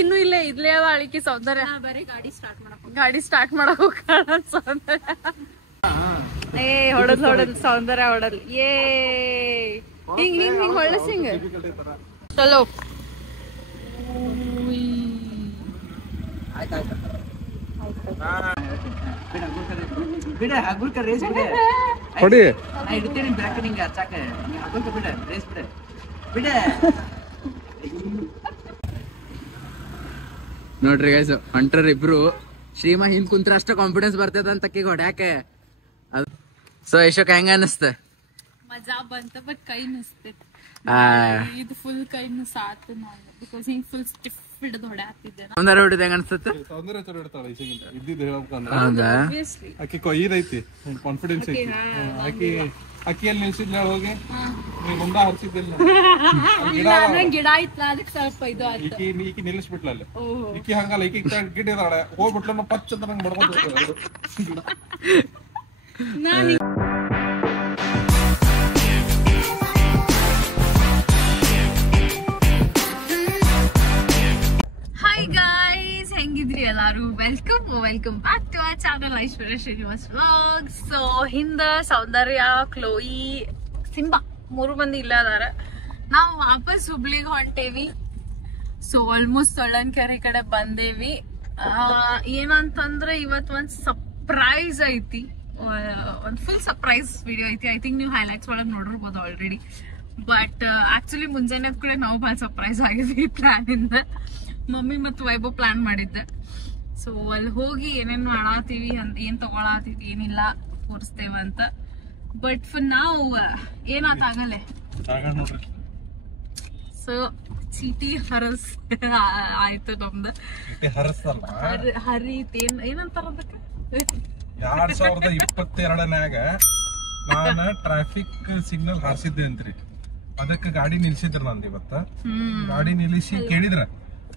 ಇನ್ನೂ ಇಲ್ಲ ಇದ್ಲೇ ಅದ ಅಳಿಕೆ ಸೌಂದರ್ಯ. ಗಾಡಿ ಸ್ಟಾರ್ಟ್ ಮಾಡಕ್ ಹೋಗೋಣ ಸೌಂದರ್ಯ. ಏ ಹೊಡಲ್ ಸೌಂದರ್ಯ ಹೊಡಲ್. ಏ ಹಿಂಗ್ ಹಿಂಗ್ ಹಿಂಗ್ ಹೊಳ್ಳ ಹಿಂಗ ಚಲೋ. ನೋಡ್ರಿ ಗೈಸ್ ಹೊಂಟ್ರ ಇಬ್ರು. ಶ್ರೀಮಾ ಹಿಂದ್ ಕುಂತ್ರ ಅಷ್ಟ ಕಾನ್ಫಿಡೆನ್ಸ್ ಬರ್ತದ ಅಂತ ಹೊಡ್ಯಾಕೆ. ಸೊ ಯಶೋಕ್ ಹೆಂಗ ಅನಸ್ತ? ಮಜಾ ಬಂತ ಬಟ್ ಕೈ ನುಸ್ತೈತಿ. ಇದು ಫುಲ್ ಕೈ ನುಸಾತ್ ನಾನು ಬಿಕಾಸ್ ಹಿಂಗ್ ಫುಲ್ ಸ್ಟಿಫ್ ಹಿಡಿದು ಹೊಡ್ಯಾತಿದ್ದೆ. ಸೌಂದರ್ಯ ಹೊಡಿದ ಹೆಂಗ ಅನ್ಸ್ತತ? ಸೌಂದರ್ಯ ಚಲೋ ಇಡ್ತಾಳ ಇದ್ದಿದ್ದು ಹೇಳ್ಬೇಕಂದ್ರ. ಹೌದಾ? ಆಕಿ ಇದೈತಿ ಕಾನ್ಫಿಡೆನ್ಸ್ ಐತಿ. ಅಕ್ಕಿಯಲ್ಲಿ ನಿಲ್ಸಿದ್ಲ ಹೋಗಿ ನೀ ಮುಂದ ಹರ್ಸಿದ್ದಿಲ್ಲ. ಗಿಡ ಇತ್ತಲ್ಲ ಅದಕ್ಕೆ ಸ್ವಲ್ಪ ಇದು ಆಯ್ತು. ಈಕಿ ನಿಲ್ಲಿಸ್ಬಿಟ್ಲ ಅಲ್ಲಿ. ಈಕಿ ಹಂಗಲ್ಲ, ಈಕಿ ಗಿಡ ಇದಾಳೆ ಹೋಗ್ಬಿಟ್ಲ ಪಚ್ಚ ಅಂತ ನಂಗೆ ಬಡ್ಕೊಂಡು. ಹಾಯ್ ಗಾಯ್ಸ್, ಹೆಂಗಿದ್ರಿ ಎಲ್ಲಾರು? Welcome back to our channel Aishwarya Srinivas vlogs. So ಹಿಂದ ಸೌಂದರ್ಯ, ಕ್ಲೋಯಿ, ಸಿಂಬಾ 3 ಮಂದಿ ಇಲ್ಲ ಅದಾರ. ನಾವು ವಾಪಸ್ ಹುಬ್ಳಿಗೆ ಹೊಂಟೇವಿ. ಸೊ ಆಲ್ಮೋಸ್ಟ್ ಸೊಳ್ಳನ್ಕೆರೆ ಕಡೆ ಬಂದೇವಿ. ಏನಂತಂದ್ರೆ ಇವತ್ತು ಒಂದ್ ಸರ್ಪ್ರೈಸ್ ಐತಿ, ಒಂದ್ ಫುಲ್ ಸರ್ಪ್ರೈಸ್ ವಿಡಿಯೋ ಐತಿ. ಐ ಥಿಂಕ್ ನೀವು ಹೈಲೈಟ್ಸ್ ಒಳಗೆ ನೋಡಿರ್ಬೋದು ಆಲ್ರೆಡಿ. ಬಟ್ ಆಕ್ಚುಲಿ ಮುಂಜಾನೆ ಕೂಡ ನಾವು ಭಾಳ ಸರ್ಪ್ರೈಸ್ ಆಗಿದ್ವಿ ಪ್ಲಾನ್ ಇಂದ. ಮಮ್ಮಿ ಮತ್ತು ವೈಭವ್ ಪ್ಲಾನ್ ಮಾಡಿದ್ದೆ. ಸೊ ಅಲ್ಲಿ ಹೋಗಿ ಏನೇನ್ ಮಾಡಾತೀವಿ, ಏನ್ ತಗೊಳಾತೀವಿ, ಏನಿಲ್ಲ ತೋರಿಸ್ತೇವೆ ಅಂತ. ಬಟ್ ಫಾರ್ ನಾವು ಏನಾತಾಗಲ್ಲ. ಸೊ ಚೀಟಿ ಹರಸ್ ಆಯ್ತು ನಮ್ದು. ಹರಿತೇನ್ ಏನಂತಾರ ಅದಕ್ಕೆ? 2022ನ್ಯಾಗ ನಾನ ಟ್ರಾಫಿಕ್ ಸಿಗ್ನಲ್ ಹಾರಿಸಿದ್ದೆ ಅಂತ್ರಿ. ಅದಕ್ಕೆ ಗಾಡಿ ನಿಲ್ಸಿದ್ರ ನಂದು. ಇವತ್ತ ಗಾಡಿ ನಿಲ್ಲಿಸಿ ಕೇಳಿದ್ರ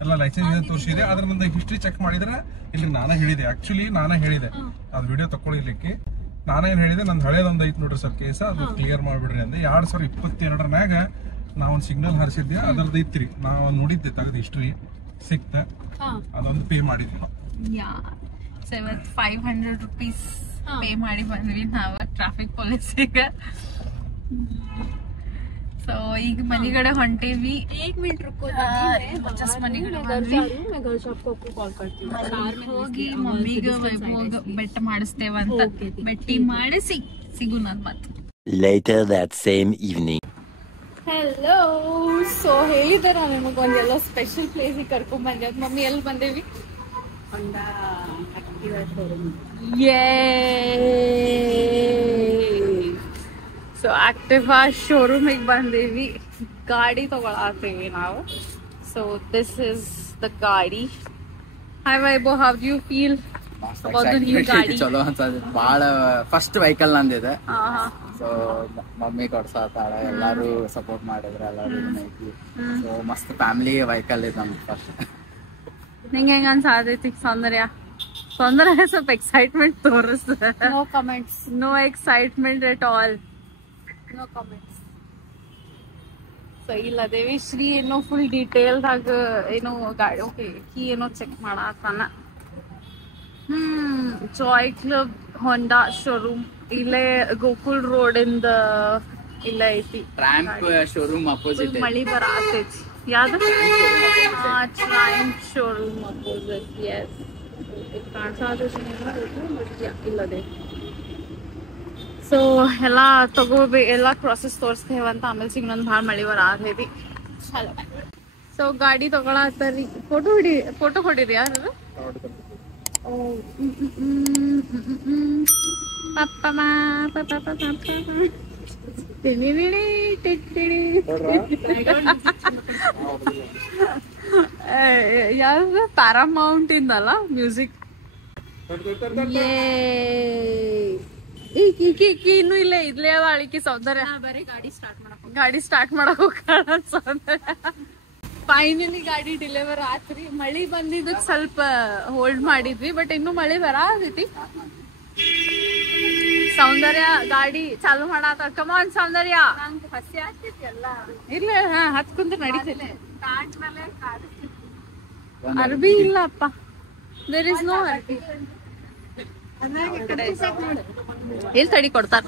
ಎಲ್ಲ ಲೈಸೆನ್ಸ್ ತೋರಿಸಿದೆ. ಅದ್ರ ನಂದು ಹಿಸ್ಟ್ರಿ ಚೆಕ್ ಮಾಡಿದ್ರ ಇಲ್ಲಿ ನಾನ ಹೇಳಿದೆ. ಆಕ್ಚುಲಿ ನಾನ ಹೇಳಿದೆ ಅದ್ ವಿಡಿಯೋ ತಕೊಳ್ಳಿಕ್ಕೆ. ನಾನೇನ್ ಹೇಳಿದೆ, ನಂದು ಹಳೇದೊಂದ್ ಐತ್ ನೋಡ್ರಿ ಸರ್ ಕೇಸ, ಅದು ಕ್ಲಿಯರ್ ಮಾಡ್ಬಿಡ್ರಿ ಅಂದೆ. 2022ನ್ಯಾಗ ನಾವೊಂದ್ ಸಿಗ್ನಲ್ ಹಾರಿಸಿದ್ದೆ, ಅದ್ರದ್ದು ಐತ್ರಿ. ನಾವ್ ನೋಡಿದ್ದೆ ತೆಗ್ದು ಹಿಸ್ಟ್ರಿ ಸಿಕ್ತ, ಅದೊಂದು ಪೇ ಮಾಡಿದ್ವಿ ನಾವು. 500 ರೂಪೀಸ್ ಪೇ ಮಾಡಿ ಬಂದ್ವಿ ನಾವು ಟ್ರಾಫಿಕ್ ಪೊಲೀಸಿಗೆ. ಸೊ ಈಗ ಮನಿಗಡೆ ಹೊಂಟೇವಿ. 1 ಮಿನಿಟ್ ಜಸ್ಟ್ ಮನಿಗಡೆ ಬಂದ್ವಿ. ಹೋಗಿ ಮಮ್ಮಿಗ ವೈಭವ್ಗ ಬೆಟ್ಟ ಮಾಡಿಸ್ತೇವಂತ. ಬೆಟ್ಟಿ ಮಾಡಿಸಿ ಸಿಗುನ ಮತ್ತೆ. Later that same evening. Hello. So ಹೇಳಿದೆ ನಾನು ನಿಮಗೊಂದು ಎಲ್ಲೋ ಸ್ಪೆಷಲ್ ಪ್ಲೇಸಿಗೆ ಕರ್ಕೊಂಡ್ ಬಂದೆ. ಮಮ್ಮಿ ಎಲ್ಲಿ ಬಂದೇವಿ? So Activa ಶೋರೂಮಿಗೆ ಬಂದೇವಿ. ಗಾಡಿ ತಗೊಳಾತೀವಿ ನಾವು. ಸೊ ದಿಸ್ ಇಸ್ ದ ಗಾಡಿ. Hi Vaibhav, how do you feel about the new ಗಾಡಿ? ಚಲೋ ಅನ್ಸದ. ಬಾಳ ಫಸ್ಟ್ ವೆಹಿಕಲ್ ನಂದಿದೆ. ಸೊ ಮಮ್ಮಿ ಕೊಡ್ಸಾತಾಳ, ಎಲ್ಲಾರು ಸಪೋರ್ಟ್ ಮಾಡಿದ್ರ, ಎಲ್ಲಾರು ಐತಿ. ಸೊ ಮಸ್ತ್ ಫ್ಯಾಮಿಲಿ ವೆಹಿಕಲ್ ಇದೆ ನಮ್ದು ಫಸ್ಟ್. ನಿಂಗೆ ಹೆಂಗ ಅನ್ಸಾದೈತಿ ಸೌಂದರ್ಯ? ಸೌಂದರ್ಯ ಸ್ವಲ್ಪ ಎಕ್ಸೈಟ್ಮೆಂಟ್ ತೋರಿಸ್ತದೆ. No comments, no excitement at all, no comments. So ಇಲ್ಲ ದೇವಿಶ್ರೀ ಏನೋ ಫುಲ್ ಡೀಟೇಲ್ದಾಗ ಏನೋ ಗಾಡಿ ಓಕೆ ಕೀ ಏನೋ ಚೆಕ್ ಮಾಡಾತಾನ. ಜಾಯ್ ಕ್ಲಬ್ ಹೊಂಡಾ ಶೋರೂಮ್ ಇಲ್ಲೇ ಗೋಕುಲ್ ರೋಡ್ ಇಂದ ಇಲ್ಲ ಐತಿ. ಟ್ರ್ಯಾಂಪ್ ಶೋರೂಮ್ ಅಪೋಸಿಟ್ ಮಳಿ ಬರಾತೈತಿ. ಯಾವ್ದು? Tramp showroom opposite. ಎಸ್, ಇಲ್ಲದೆ. ಸೊ ಎಲ್ಲಾ ಎಲ್ಲಾ ಪ್ರಾಸೆಸ್ ತೋರಿಸ್ತೇವಂತ. ಆಮೇಲೆ ಸಿಗ್ನೊಂದು ಭಾಳ ಮಳಿ ಬರಾತೈತಿ. ಚಲೋ. ಸೊ ಗಾಡಿ ತಗೊಳತ್ತರಿ. ಫೋಟೋ ಹೊಡಿರಿ ಯಾರು? ಯಾವ್ದು? ಪ್ಯಾರಾಮೌಂಟ್ ಇಂದಲ್ಲ ಮ್ಯೂಸಿಕ್. ಇನ್ನೂ ಇಲ್ಲ ಇದ್ಲೇ ಅದ ಅಳಿಕೆ ಸೌಂದರ್ಯ. ಗಾಡಿ ಸ್ಟಾರ್ಟ್ ಮಾಡಕ್ ಹೋಗೋಣ ಸೌಂದರ್ಯ. ಫೈನಲಿ ಗಾಡಿ ಡೆಲಿವರ್ ಆತ್ರಿ. ಮಳಿ ಬಂದಿದ್ದಕ್ ಸ್ವಲ್ಪ ಹೋಲ್ಡ್ ಮಾಡಿದ್ವಿ, ಬಟ್ ಇನ್ನು ಮಳಿ ಬರಾತೈತಿ. ಸೌಂದರ್ಯ ಗಾಡಿ ಚಾಲು ಮಾಡಾತ. ಕಮಾನ್ ಸೌಂದರ್ಯ. ಇಲ್ಲ ಹತ್ ಕುಂದ್ರೆ ನಡೀತೈತಿ. ಅರ್ಬಿ ಇಲ್ಲಪ್ಪ. ದೇರ್ ಇಸ್ ನೋ ಅರ್ಬಿ. ಎಲ್ಲಿ ತಡಿ ಕೊಡ್ತಾರ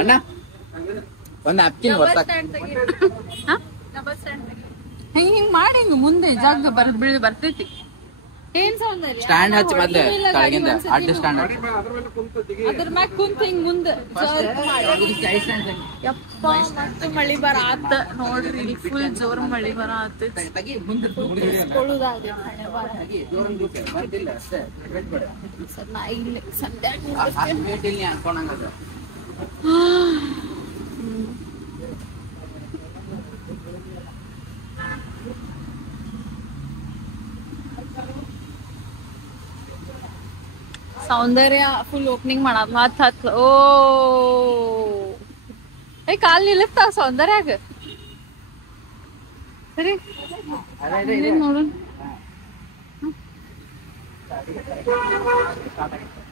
ಅಣ್ಣ ಒಂದ್ ಅಪ್ಕಿನ್ ಹಿಂಗ್ ಹಿಂಗ್ ಮಾಡಿ ಹಿಂಗ್ ಮುಂದೆ ಜಾಗ ಬರ್ತೈತಿ. ಏನ್ ಸೌಂದರ್ಯ ಸ್ಟ್ಯಾಂಡ್ ಹಚ್ಚಿ ಮೊದ್ಲು ಕೆಳಗಿಂದ ಅಡ್ಡ ಸ್ಟ್ಯಾಂಡ್ ಅದ್ರ ಮ್ಯಾಗ ಕುಂತ ಹಿಂಗ್ ಮುಂದೆ ಯಪ್ಪ. ಮತ್ತೆ ಮಳಿ ಬರಾತ ನೋಡ್ರಿ, ಫುಲ್ ಜೋರ್ ಮಳಿ ಬರಾತ. ನಾ ಇಲ್ಲಿ ಸಂಧ್ಯಾ ಅನ್ಕೊಂಡಂಗದ. ಸೌಂದರ್ಯ ಫುಲ್ ಓಪನಿಂಗ್ ಮಾಡಾದ. ಹತ್ ಓ ಕಾಲ್ ನಿಲ್ಲುತ್ತಾವ ಸೌಂದರ್ಯಾಗ. ಸರಿ ನೋಡು,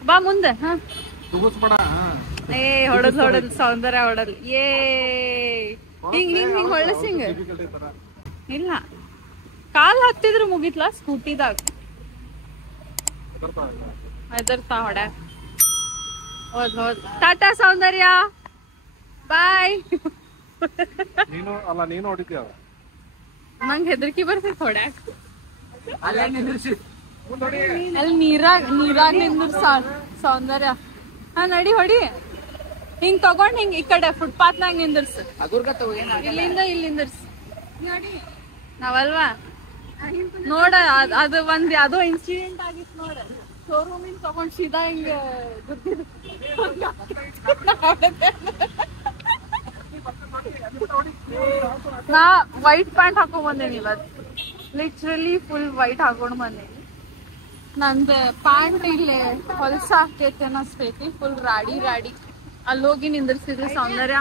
ಬಾ ಮುಂದೆ. ಏ ಹೊಡದ್ ಸೌಂದರ್ಯ ಹೊಡಲ್. ಏ ಹಿಂಗ್ ಹಿಂಗ್ ಹಿಂಗ್ ಹೊಳಸ್ ಹಿಂಗ. ಇಲ್ಲ ಕಾಲ್ ಹತ್ತಿದ್ರು ಮುಗಿತ್ಲಾ ಸ್ಕೂಟಿದಾಗ. ಹೆದರ್ತಾ ಹೊಡ್ಯಾಕ. ಹೌದ್ ಟಾಟಾ ಸೌಂದರ್ಯ, ಬಾಯ್. ನೀನು ಹೊಡಿತೀಯ. ನಂಗೆ ಹೆದರ್ಕಿ ಬರ್ತೈತಿ ಹೊಡ್ಯಾಕ. ಅಲ್ಲಿ ನೀರಾಗ ನಿಂದ್ರ ಸೌಂದರ್ಯ. ಹಾ ನಡಿ ಹೊಡಿ. ಹಿಂಗ್ ತಗೊಂಡ್ ಹಿಂಗ್ ಈ ಕಡೆ ಫುಟ್ಪಾತ್ ನಾಗ ನಿಂದಿರ್ಸ. ಇಲ್ಲಿಂದ ಇಲ್ಲಿಂದಿರ್ಸ ನಾವಲ್ವಾ. ನೋಡ ಅದು ಒಂದ್ ಯಾವ್ದೋ ಇನ್ಸಿಡೆಂಟ್ ಆಗಿತ್ತು ನೋಡ. ಶೋರೂಮಿಂದ ತಗೊಂಡ್ ಸೀದಾ ಹಿಂಗ ನಾ ವೈಟ್ ಪ್ಯಾಂಟ್ ಹಾಕೊಂಡ್ ಬಂದೇನಿ ಇವತ್ತು. ಲಿಟ್ರಲಿ ಫುಲ್ ವೈಟ್ ಹಾಕೊಂಡ್ ಬಂದೇನಿ. ನಂದ ಪ್ಯಾಂಟ್ ಇಲ್ಲಿ ಹೊಲ್ಸ ಹಾಕೈತಿ ಅನ್ನಿಸ್ತೈತಿ. ಫುಲ್ ರಾಡಿ ಅಲ್ಲೋಗಿ ನಿಂದಿರ್ಸಿದ್ರಿ ಸೌಂದರ್ಯ.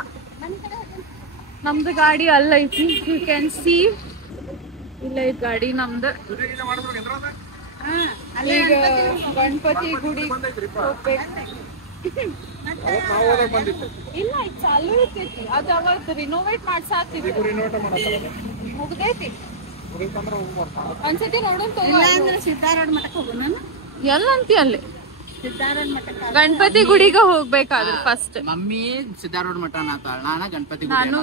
ನಮ್ದು ಗಾಡಿ ಅಲ್ಲೈತಿ. ಯು ಕ್ಯಾನ್ ಸಿ ಇಲ್ಲ ಐತಿ ಗಾಡಿ ನಮ್ದು. ಈಗ ಗಣಪತಿ ಗುಡಿ ಹೋಗ್ಬೇಕು. ಇಲ್ಲ ಈಗ ಚಾಲು ಇರ್ತೈತಿ. ಅದು ಅವತ್ತು ರಿನೋವೇಟ್ ಮಾಡ್ಸಾತಿದ್ವಿ. ಮುಗ್ದೈತಿ. ಒಂದ್ಸತಿ ನೋಡೋಣ. ಸಿದ್ದಾರೂಢ ಮಠಕ್ಕೆ ಹೋಗೋಣ. ಎಲ್ಲಂತಿ ಅಲ್ಲಿ ಗಣಪತಿ ಗುಡಿಗೆ ಹೋಗ್ಬೇಕಾದ್ರೆ ಫಸ್ಟ್. ಮಮ್ಮಿ ಸಿದ್ದಾರೂಢ ಮಠ ನಾತಾಳ, ನಾನು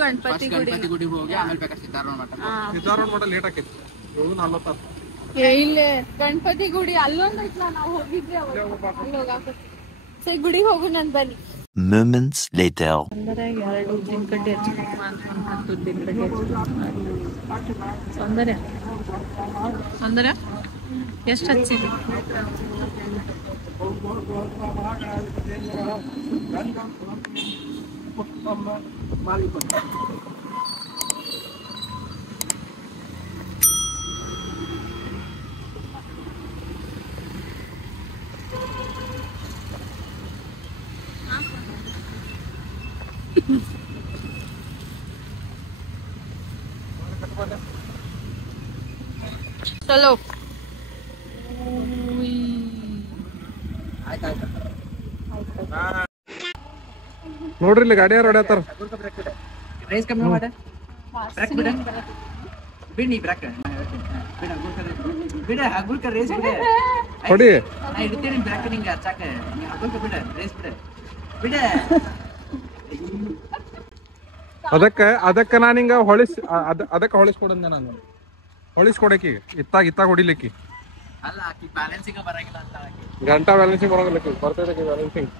ಗಣಪತಿ ಗುಡಿ ಹೋಗಿ ಆಮೇಲೆ ಬೇಕಾದ್ರೆ ಸಿದ್ದಾರೂಢ ಮಠ ಲೇಟ್ ಆಕೈತಿ. ಇಲ್ಲಿ ಗಣಪತಿ ಗುಡಿ ಅಲ್ಲೊಂದ್ ಐತ್ಲಾ, ನಾವು ಹೋಗಿದ್ವಿ ಅವಾಗ. ಸರಿ ಗುಡಿಗೆ ಹೋಗೋಣ ಅಂತ ಬನ್ನಿ. Moments later. ಎರಡು ಉದ್ದಿನ ಕಡ್ಡಿ ಸೌಂದರ್ಯ ಎಷ್ಟು ಹಚ್ಚಿದ್ವಿ? ಚಲೋ ನೋಡ್ರಿ ಇಲ್ಲಿ ಗಾಡಿ ಯಾರು ಹೊಡ್ಯಾತಾರ. ರೇಸ್ ಕಮ್ಮಿ ಮಾಡ. ಬಿಡಿ ಬ್ರೇಕ್ ಬಿಡ ಹಗುಲ್ಕ ರೇಸ್ ಬಿಡ. ಹೊಡಿ ನಾ ಇಡ್ತೀನಿ ಬ್ರೇಕ್ ನಿಂಗೆ ಹಚ್ಚಾಕ. ನೀ ಹಗುಲ್ಕ ಬಿಡ ರೇಸ್ ಬಿಡ. ಅದಕ್ಕ ನಾನು ಹಿಂಗ ಅದಕ್ಕೆ ಹೊಳಿಸ್ಕೊಡಂದೆ. ನಾನು ಹೊಳಿಸ್ಕೊಡಕಿ ಇತ್ತಾಗ ಹೊಡಿಲಿಕ್ಕಿ. ಅಲ್ಲ ಆಕಿ ಬ್ಯಾಲೆನ್ಸಿಂಗ್ ಬರಂಗಿಲ್ಲ ಅಂತ. ಗಂಟಾ ಬ್ಯಾಲೆನ್ಸಿಂಗ್ ಬರಂಗಿಲ್ಲ, ಬರ್ತೈತೆ ಬ್ಯಾಲೆನ್ಸಿಂಗ್.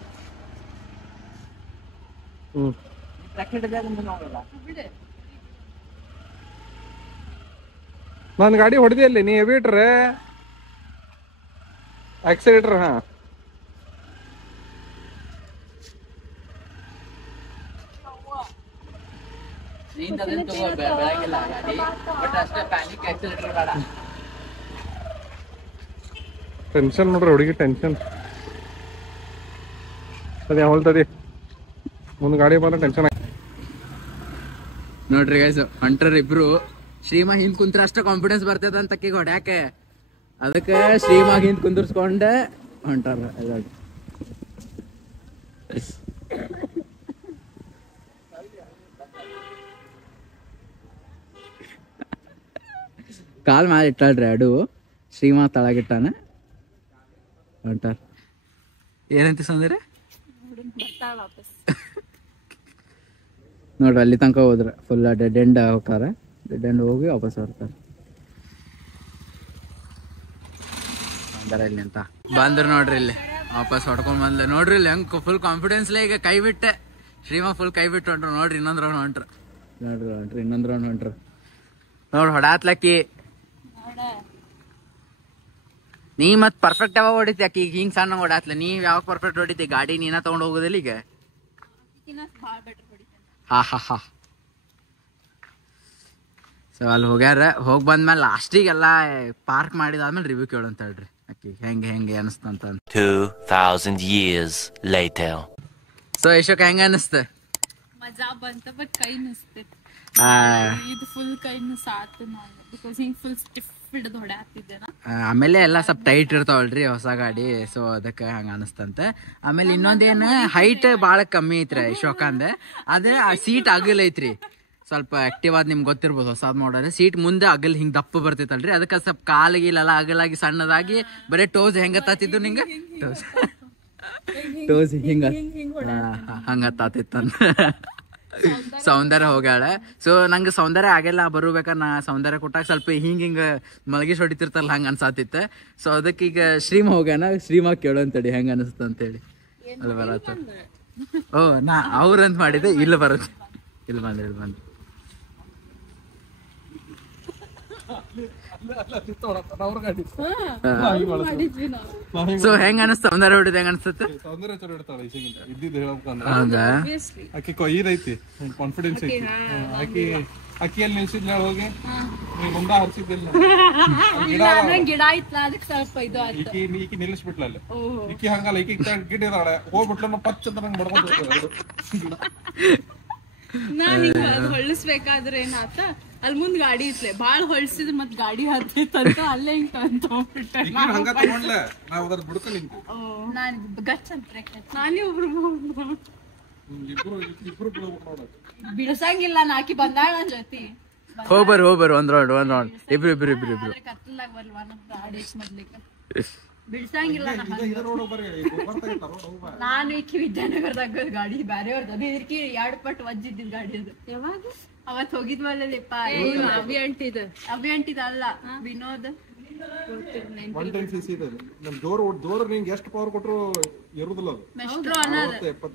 ನನ್ ಗಾಡಿ ಹೊಡೆದಿ ನೀ ಬಿಟ್ರೆ ಆಕ್ಸಿಲೇಟರ್. ಹಾ ಟೆನ್ಷನ್ ನೋಡ್ರಿ ಹುಡುಗಿ, ಟೆನ್ಷನ್ ಅದೇ ಹೊಲ್ತದಿ. ಮುಂದ್ ಗಾಡಿ ಬಂದ್ರೆ ಟೆನ್ಷನ್ ಆಯ್ತು ನೋಡ್ರಿ ಗೈಸ್. ಹೊಂಟ್ರ ಇಬ್ರು. ಶ್ರೀಮಾ ಹಿಂದ್ ಕುಂತ್ರ ಅಷ್ಟ ಕಾನ್ಫಿಡೆನ್ಸ್ ಬರ್ತದ ಅಂತ ಹೊಡ್ಯಾಕೆ. ಅದಕ್ಕೆ ಶ್ರೀಮಾ ಹಿಂದ್ ಕುಂದರ್ಸ್ಕೊಂಡೆ ಹೊಂಟಾರ. ಕಾಲ್ ಮೇಲೆ ಇಟ್ಟಾಳ್ರಿ ಅಡು ಶ್ರೀಮಾತ್ ತಳಗಿಟ್ಟಾನ ಹೊಂಟಾರ. ಏನಂತ ಸಂದ್ರೆ ನೋಡ್ರಿ ಅಲ್ಲಿ ತನಕ ಹೋದ್ರ ಫುಲ್ ಡೆಡ್ ಎಂಡ್ ಹೋಗ್ತಾರ. ಡೆಡ್ ಎಂಡ್ ಹೋಗಿ ವಾಪಸ್ ಬರ್ತಾರೆ. ಇಲ್ಲಿ ಅಂತ ಬಂದ್ರ ನೋಡ್ರಿ ಇಲ್ಲಿ ವಾಪಸ್ ಹೊಡ್ಕೊಂಡ್ ಬಂದ್ಲೆ ನೋಡ್ರಿ ಇಲ್ಲಿ ಹೆಂಗ್ ಫುಲ್ ಕಾನ್ಫಿಡೆನ್ಸ್ಲೇ ಈಗ ಕೈ ಬಿಟ್ಟೆ. ಶ್ರೀಮಾ ಫುಲ್ ಕೈ ಬಿಟ್ಟು ಹೊಂಟ್ರು ನೋಡ್ರಿ. ಇನ್ನೊಂದ್ ರೌಂಡ್ ಹೊಂಟ್ರು ನೋಡ್ರಿ ಇನ್ನೊಂದ್ ರೌಂಡ್ ಹೊಂಟ್ರು ನೋಡ್ರಿ. ಹೊಡಾತ್ಲಕ್ಕಿ ನೀ ಮತ್ ಪರ್ಫೆಕ್ಟ್ ಯಾವಾಗ ಹೊಡಿತಿ ಅಕ್ಕಿ ಈಗ ಹಿಂಗ್ ಸಣ್ಣ ಹೊಡಾತ್ಲ. ನೀವ್ ಯಾವಾಗ ಪರ್ಫೆಕ್ಟ್ ಹೊಡಿತಿ ಗಾಡಿ ನೀನ ತಗೊಂಡ್ ಹೋಗೋದಿಲ್ಲ ಈಗ. ಹಾ ಸೊ ಅಲ್ಲಿ ಹೋಗ್ಯಾರ. ಹೋಗಿ ಬಂದ್ಮೇಲೆ ಲಾಸ್ಟಿಗೆಲ್ಲ ಪಾರ್ಕ್ ಮಾಡಿದಾದ್ಮೇಲೆ ರಿವ್ಯೂ ಕೇಳಂತ ಹೇಳ್ರಿ ಅಕ್ಕಿ ಹೆಂಗೆ ಅನಿಸ್ತಂತ. 2000 years later. ಸೊ ಯಶೋಕ್ ಹೆಂಗ ಅನಿಸ್ತ? ಮಜಾ ಬಂತ ಬಟ್ ಕೈ ನುಸ್ತೈತಿ. ಇದು ಫುಲ್ ಕೈ ಸಾತು ನಾನು ಬಿಕಾಸ್ ಹಿಂಗ್ ಫುಲ್ ಸ್ಟಿಫ್ ಹಿಡಿದು ಹೊಡ್ಯಾತಿದ್ದೇನ. ಆಮೇಲೆ ಎಲ್ಲ ಸ್ವಲ್ಪ ಟೈಟ್ ಇರ್ತಾವಲ್ರಿ ಹೊಸ ಗಾಡಿ. ಸೊ ಅದಕ್ಕೆ ಹಂಗ ಅನಿಸ್ತಂತೆ. ಆಮೇಲೆ ಇನ್ನೊಂದೇನು ಹೈಟ್ ಬಾಳ ಕಮ್ಮಿ ಐತ್ರಿ ಯಶೋಕಂದ. ಅದೇ ಆ ಸೀಟ್ ಅಗಲ್ ಐತ್ರಿ ಸ್ವಲ್ಪ ಆಕ್ಟಿವ್ ಆದ್ ನಿಮ್ಗೆ ಗೊತ್ತಿರ್ಬೋದು. ಹೊಸಾದ್ ಮಾಡೋದ್ರೆ ಸೀಟ್ ಮುಂದೆ ಅಗಲ್ ಹಿಂಗ್ ದಪ್ಪ ಬರ್ತೈತಲ್ರಿ. ಅದಕ್ಕೆ ಸ್ವಲ್ಪ ಕಾಲಿಗಿಲ್ಲ ಅಗಲಾಗಿ ಸಣ್ಣದಾಗಿ ಬರೀ ಟೋಸ್ ಹೆಂಗತ್ತಿದ್ದು ನಿಂಗ ಟೋಸ್ ಹಿಂಗ ಹಂಗತ್ತಿತ್ತಂತ. ಸೌಂದರ್ಯ ಹೋಗ್ಯಾಳ. ಸೊ ನಂಗೆ ಸೌಂದರ್ಯ ಆಗಿಲ್ಲ ಬರ್ಬೇಕಾ. ನಾ ಸೌಂದರ್ಯ ಕೊಟ್ಟಾಗ ಸ್ವಲ್ಪ ಹಿಂಗ ಮಲಗಿಸ್ ಹೊಡಿತಿರ್ತಲ್ಲ ಹಂಗ ಅನ್ಸಾತಿತ್ತ. ಸೊ ಅದಕ್ಕೆ ಈಗ ಶ್ರೀಮಾ ಹೋಗ್ಯಾನ. ಶ್ರೀಮಾ ಕೇಳೋಂತಡಿ ಹೆಂಗ ಅನಿಸ್ತ ಅಂತೇಳಿ. ಅಲ್ಲಿ ಬರತ್ತ ಓ ನಾ ಅವ್ರಂತ ಮಾಡಿದೆ. ಇಲ್ಲ ಬರುತ್ತೆ ಇಲ್ಲಿ ಬಂದ್ರಿ ಸೊ ಹೆಂಗ ಅನಿಸ್ತ ಸೌಂದರ್ಯ ಹೊಡಿದ ಹೆಂಗ ಅನ್ಸುತ್ತೆ? ಸೌಂದರ್ಯ ಚಲೋ ಇಡ್ತಾಳೆ ಇದ್ದಿದ್ದು ಹೇಳ್ಬೇಕಂದ್ರೆ. ಆಕಿ ಇದೈತಿ ಕಾನ್ಫಿಡೆನ್ಸ್ ಐತಿ. ಅಕ್ಕಿಯಲ್ಲಿ ನಿಲ್ಸಿದ್ನ ಹೋಗಿ ಮುಂದ ಹರ್ಸಿದ್ದಿಲ್ಲ ಗಿಡ ಐತ್ಲ ಅದಕ್ಕೆ ಸ್ವಲ್ಪ ಇದು ಈಕಿ ನಿಲ್ಲಿಸ್ಬಿಟ್ಲ ಅಲ್ಲಿ. ಈಕಿ ಹಂಗಲ್ಲ ಈಕಿ ಗಿಡ ಇದಾಳೆ ಹೋಗ್ಬಿಟ್ಲ ಪಚ್ಚ ಅಂತ ನಂಗೆ ಬಡ್ಕೊಂಡು ನಾ ಹಿಂಗ ಹೊಳ್ಳಿಸ್ಬೇಕಾದ್ರೆ ಏನಾತ ಅಲ್ಲಿ ಮುಂದ್ ಗಾಡಿ ಇತ್ಲೆ ಬಾಳ ಹೊಳ್ಸಿದ್ರ ಮತ್ ಗಾಡಿ ಹತ್ತಿತ್ತಂತ ಅಲ್ಲೇ ಹಿಂಗ್ ತಂದ್ಬಿಟ್ಟೆ. ನಾನೇ ಬಿಡ್ಸಂಗಿಲ್ಲ ನಾಕಿ ಬಂದಾಳ ನನ್ ಜೊತೆ. ಹೋಗ್ಬರ್ ಒಂದ್ ರೌಂಡ್ ಇಬ್ರು ಕತ್ತಲಾಗ ಬರ್ಲ್ವಾ ನಮ್ ಗಾಡಿ ಮೊದ್ಲಿಕ್ಕೆ ಬಿಡ್ಸಂಗಿಲ್ಲ. ನಾನು ಈಕಿ ವಿದ್ಯಾನಗರದಾಗ ಗಾಡಿ ಬ್ಯಾರೆಯವ್ರದ್ದು ಅದು ಇದಕ್ಕೆ 2 ಪಟ್ಟು ವಜ್ಜಿದ್ದಿದ್ ಗಾಡಿ ಅದು. ಯಾವಾಗ ಅವತ್ ಹೋಗಿದ್ವಲ್ಲಪ್ಪ ಅಭಿ ಅಂಟಿದ ಅಲ್ಲ ವಿನೋದ್. ಎಷ್ಟು ಪವರ್ ಕೊಟ್ರು ಇರುದಿಲ್ಲ ಅದು.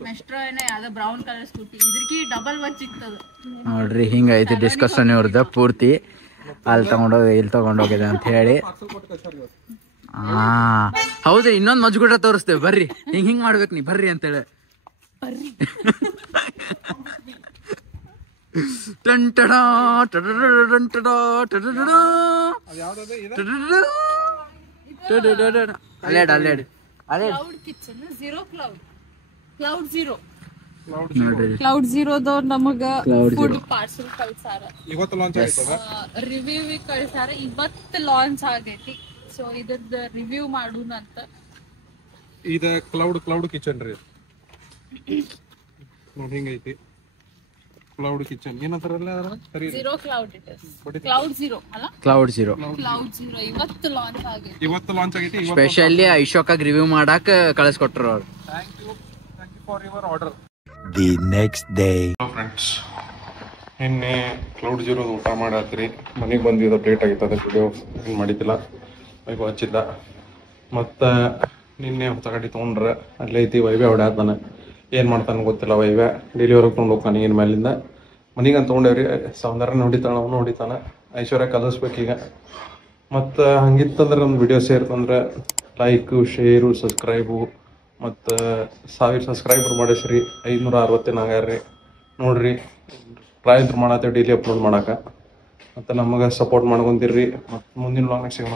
ಮೆಸ್ಟ್ರೋ ಏನೋ ಯಾವ್ದೋ ಬ್ರೌನ್ ಕಲರ್ ಸ್ಕೂಟಿ ಇದಕ್ಕೆ ಡಬಲ್ ವಜ್ಜಿತ್ತದು ನೋಡ್ರಿ. ಹಿಂಗ ಐತಿ ಡಿಸ್ಕಷನ್ ಇವ್ರದ್ದು ಪೂರ್ತಿ. ಅಲ್ಲಿ ತಗೊಂಡೋಗಿ ಇಲ್ಲಿ ತಗೊಂಡೋಗಿದೆ ಅಂತ ಹೇಳಿ. ಹೌದ್ರಿ ಇನ್ನೊಂದ್ ಮಜ್ಗುಡ ತೋರಿಸ್ತೇವೆ ಬರ್ರಿ. ಹಿಂಗ್ ಮಾಡ್ಬೇಕು ನೀ ಬರ್ರಿ ಅಂತೇಳಿ. ಕ್ಲೌಡ್ ಝೀರೋದವ್ರು ನಮಗ ಫುಡ್ ಪಾರ್ಸಲ್ ಕಳ್ಸಾರ. ರಿವ್ಯೂ ಕಳ್ಸಾರ. ಇವತ್ತು ಲಾಂಚ್ ಆಗೈತಿ. ಸೊ ಇದ್ರದ್ದು ರಿವ್ಯೂ ಮಾಡೋಣ ಅಂತ. ಇದ ಕ್ಲೌಡ್ ಕಿಚನ್ ರೀ ನೋಡಿ ಹಿಂಗೈತಿ. ಕ್ಲೌಡ್ ಕಿಚನ್ ಏನಂತಾರಲ್ಲ ಸರಿ zero cloud it is cloud zero ಅಲ್ಲ ಕ್ಲೌಡ್ ಝೀರೋ ಇವತ್ತು ಲಾಂಚ್ ಆಗೈತಿ. ಸ್ಪೆಷಲಿ ಐಶೋಕಾಗ್ ರಿವ್ಯೂ ಮಾಡಾಕ ಕಳಿಸ್ಕೊಟ್ರು ಅವ್ರು. Thank you for your order. The next day. Friends ನಿನ್ನೆ ಕ್ಲೌಡ್ ಝೀರೋ ಊಟ ಮಾಡತ್ರಿ. ಮನೆಗೆ ಬಂದಿದ್ದು ಲೇಟ್ ಆಗಿತ್ತು. ಅದಕ್ಕೆ ವಿಡಿಯೋ ಏನು ಮಾಡಿದ್ದಿಲ್ಲ. ವೈಭವ ಹಚ್ಚಿದ್ದ. ಮತ್ತು ನಿನ್ನೆ ಹೊಸ ಗಾಡಿ ತೊಗೊಂಡ್ರೆ ಅಲ್ಲೇ ಐತಿ ವೈಭವ ಹೊಡ್ಯಾತಾನೆ. ಏನು ಮಾಡ್ತಾನೆ ಗೊತ್ತಿಲ್ಲ. ವೈಭವ ಡೆಲಿವರಿ ತೊಗೊಂಡು ಹೋಗ್ತಾನೆ ಈಗಿನ ಮೇಲಿಂದ. ಮನೆಗೆ ಅಂತ ತೊಗೊಂಡೇವ್ರಿ. ಸೌಂದರ್ಯ ಹೊಡಿತಾನೆ ಅವನು ಹೊಡಿತಾನೆ. ಐಶ್ವರ್ಯ ಕಲಿಸ್ಬೇಕೀಗ. ಮತ್ತು ಹಂಗಿತ್ತಂದ್ರೆ ನಮ್ಮ ವಿಡಿಯೋ ಸೇರ್ತಂದ್ರೆ ಲೈಕು ಶೇರು ಸಬ್ಸ್ಕ್ರೈಬು ಮತ್ತು 1000 ಸಬ್ಸ್ಕ್ರೈಬರ್ ಮಾಡಿಸ್ರಿ. 560 ಆಗ್ಯಾರ್ರಿ ನೋಡ್ರಿ. ಪ್ರಯತ್ನ ಮಾಡತ್ತೇವೆ ಡೈಲಿ ಅಪ್ಲೋಡ್ ಮಾಡಕ್ಕೆ. ಮತ್ತು ನಮಗೆ ಸಪೋರ್ಟ್ ಮಾಡ್ಕೊಂತೀರಿ. ಮತ್ತು ಮುಂದಿನ ಲಾಗ್ನಾಗ ಸಿಗೋಣ.